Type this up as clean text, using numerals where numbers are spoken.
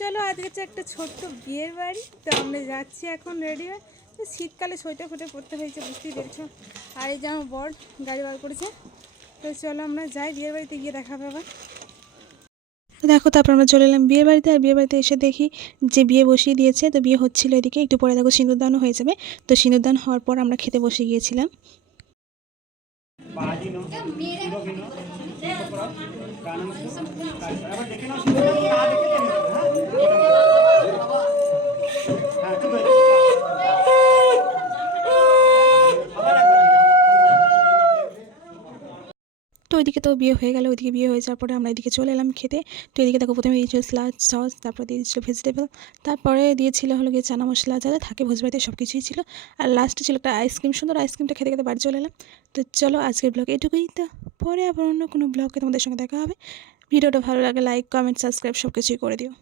চলো আজকে হচ্ছে একটা ছোট্ট বিয়ের বাড়ি। তো আমরা যাচ্ছি এখন রেডি হয়ে। তো শীতকালে সোয়েটার ফুটে পড়তে হয়েছে, বুঝতেই পেরেছো। আর এই যে আমার বর গাড়ি বার করেছে। তো চলো আমরা যাই বিয়ের বাড়িতে, গিয়ে দেখা হবে আবার। তো দেখো, তারপর আমরা চলে এলাম বিয়ে বাড়িতে। আর বিয়ে বাড়িতে এসে দেখি যে বিয়ে বসিয়ে দিয়েছে। তো বিয়ে হচ্ছিলো এদিকে, একটু পরে দেখো সিঁদুরদানও হয়ে যাবে। তো সিঁদুরদান হওয়ার পর আমরা খেতে বসে গিয়েছিলাম। তো ওইদিকে তো বিয়ে হয়ে গেল, ওইদিকে বিয়ে হয়ে যাওয়ার পরে আমরা এদিকে চলে এলাম খেতে। তো এদিকে দেখো প্রথমে দিয়েছিল স্যালাড, সস, তারপরে দিয়েছিল ভেজিটেবল, তারপরে দিয়েছিল হলো গিয়ে চানা মশলা, যা যা থাকে ভোজবাড়িতে সব কিছুই ছিল। আর লাস্টে ছিল একটা আইসক্রিম, সুন্দর আইসক্রিমটা খেতে খেতে বাড়ি চলে এলাম। তো চলো আজকের ব্লগ এটুকুই। তো পরে আবার অন্য কোনো ব্লগে তোমাদের সঙ্গে দেখা হবে। ভিডিওটা ভালো লাগে লাইক, কমেন্ট, সাবস্ক্রাইব সব কিছুই করে দিও।